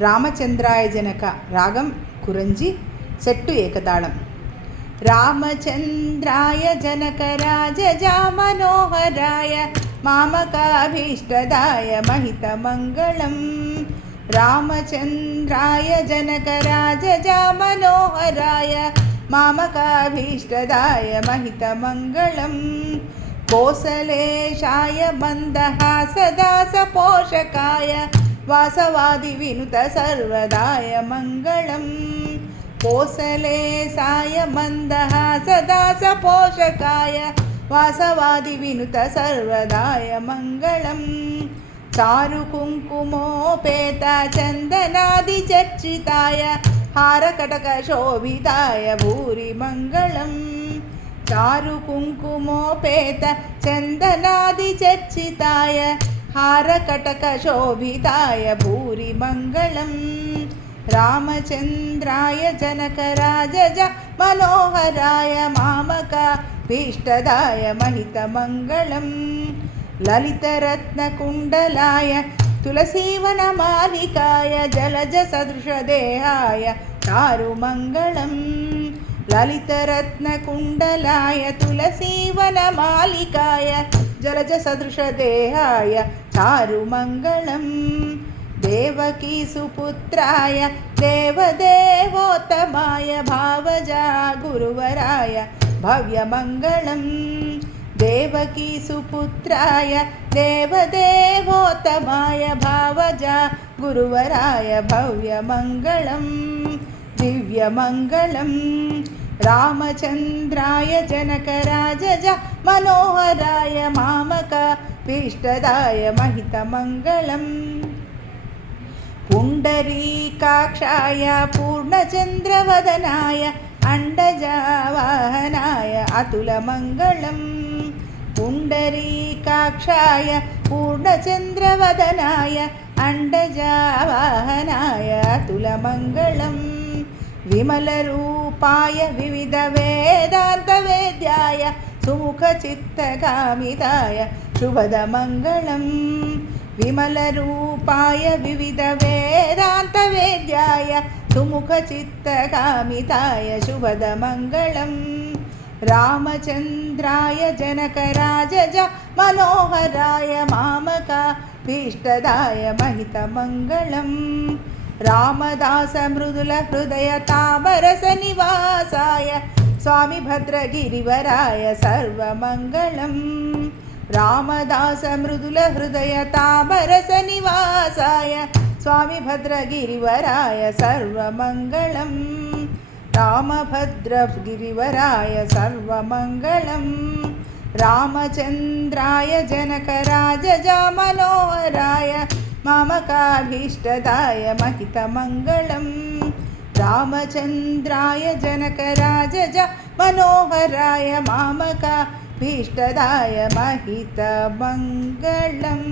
రామచంద్రాయ జనక రాగం కురంజి సెట్టు ఏకతాళం. రామచంద్రాయ జనక రాజజా మనోహరాయ మామకాభీష్టదాయ మహితమంగళం. రామచంద్రాయ జనక రాజజా మనోహరాయ మామకాభీష్టదాయ మహితమంగళం. కోసలేశాయ మందహాసదాస పోషకాయ వాసవాది వినుత సర్వదాయ మంగళం. కోసలేశాయ మందహాసదాస పోషకాయ వాసవాది వినుత సర్వదాయ మంగళం. చారు కుంకుమోపేత చందనాది చర్చితాయ హారకటక శోభితాయ భూరి మంగళం. చారు కుంకుమోపేత చందనాది చర్చితాయ హారకటక శోభితాయ భూరి మంగళం. రామచంద్రాయ జనక రాజజ మనోహరాయ మామకాభీష్టదాయ మహితమంగళం. లలితరత్నకుండలాయ తులసీవనమాలికాయ జలజ సదృశదేహాయ చారుమంగళం. లలితరత్నకుండలాయ తులసీవనమాలికాయ జలజ సదృశదేహాయ చారుమంగళం. దేవకీ సుపుత్రాయ దేవదేవోత్తమాయ భావజా గురువరాయ భవ్యమంగళం. దేవకీ సుపుత్రాయ దేవదేవోత్తమాయ భావజా గురువరాయ భవ్యమంగళం దివ్యమంగళం. రామచంద్రాయ జనక రాజజ మనోహరాయ మామకాభీష్టదాయ మహితమంగళం. పుండరీకాక్షాయ పూర్ణచంద్రవదనాయ అండజావాహనాయ అతులమంగళం. పుండరీకాక్షాయ పూర్ణచంద్రవదనాయ అండజావాహనాయ అతులమంగళం. విమలరూపాయ వివిధ వేదాంతవేద్యాయ సుముఖచిత్తకామితాయ శుభదమంగళం. విమలరూపాయ వివిధ వేదాంతవేద్యాయ సుముఖచిత్తకామితాయ శుభదమంగళం. రామచంద్రాయ జనక రాజజ మనోహరాయ మామకాభీష్టదాయ మహితమంగళం. రామదాస మృదుల హృదయ తామరస నివాసాయ స్వామి భద్రగిరివరాయ సర్వమంగళం. రామదాస మృదుల హృదయ తామరస నివాసాయ స్వామి భద్రగిరివరాయ సర్వమంగళం. రామభద్రగిరివరాయ సర్వమంగళం. రామచంద్రాయ జనక రాజజా మనోహరాయ మామకాభీష్టదాయ మహితమంగళం. రామచంద్రాయ జనక రాజజ మనోహరాయ మామకాభీష్టదాయ మహితమంగళం.